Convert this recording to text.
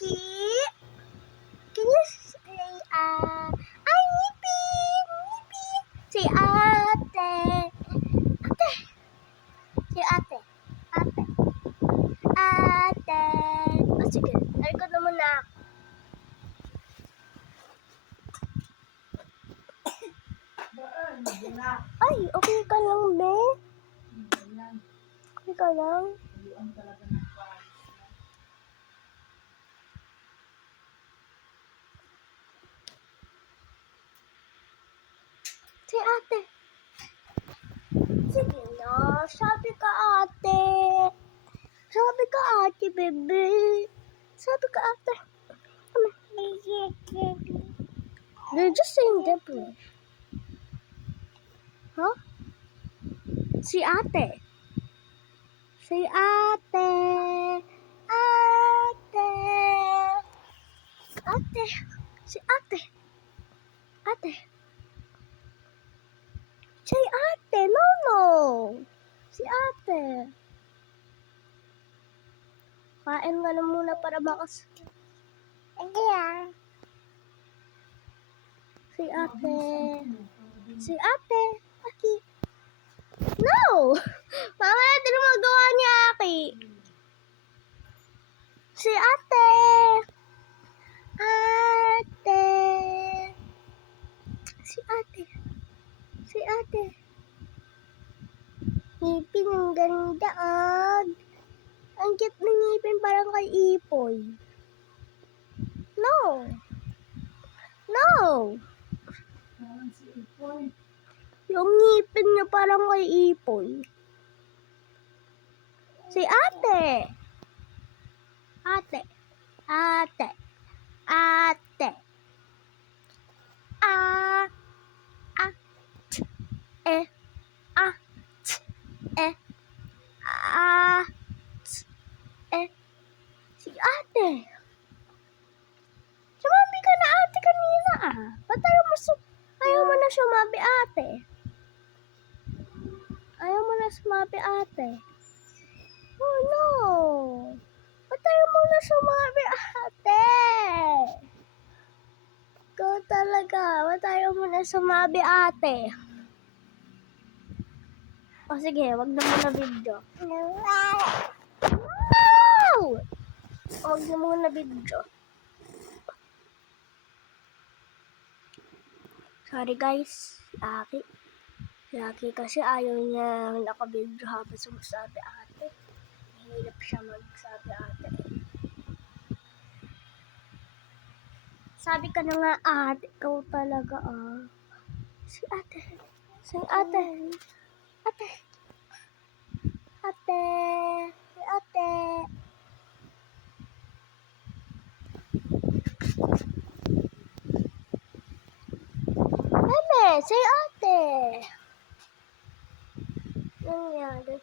Aki? Can you say, ay, ngipin! Ngipin! Si ate! Ate! Si ate! Ate! Ate! O sige, alikod naman na ako. Ay, okay ka lang, be? Okay ka lang? Si ate. Sige na, sabi ka ate. Sabi ka ate, bebe. Sabi ka ate. They're just saying gibberish. Huh? Si ate. Si ate. Ate. Ate. Si ate. Ate. Si ate. No, no. Si ate. Kain ka na muna para makas... Hindi ah. Si ate. Si ate. Aki. No! Mama, natin ang magawa ni Aki. Si ate. Ate. Si ate. Si ate. Ngipin ang ganda ah. Ang cute ng ngipin parang kay Ipoy. No. No. Yung ngipin niya parang kay Ipoy. Si ate. Ate. Ate. Ate. A. A. T. E. A. T. E. A. T. E. Si ate. Sumabi ka na ate kanina ah. Ba't ayaw mo na sumabi ate? Ayaw mo na sumabi ate. Oh no. Ba't ayaw mo na sumabi ate? Ikaw talaga. Ba't ayaw mo na sumabi ate? O sige, wag na muna video. No! Wag na muna video. Sorry guys, Laki kasi ayaw niya nakabidyo habang sumasabi ate. Mahirap siya magsabi ate. Sabi ka na nga ate, ikaw talaga ah. Si ate. Si ate. Ate. Ate. Si ate. Eme, si ate. Nangyari.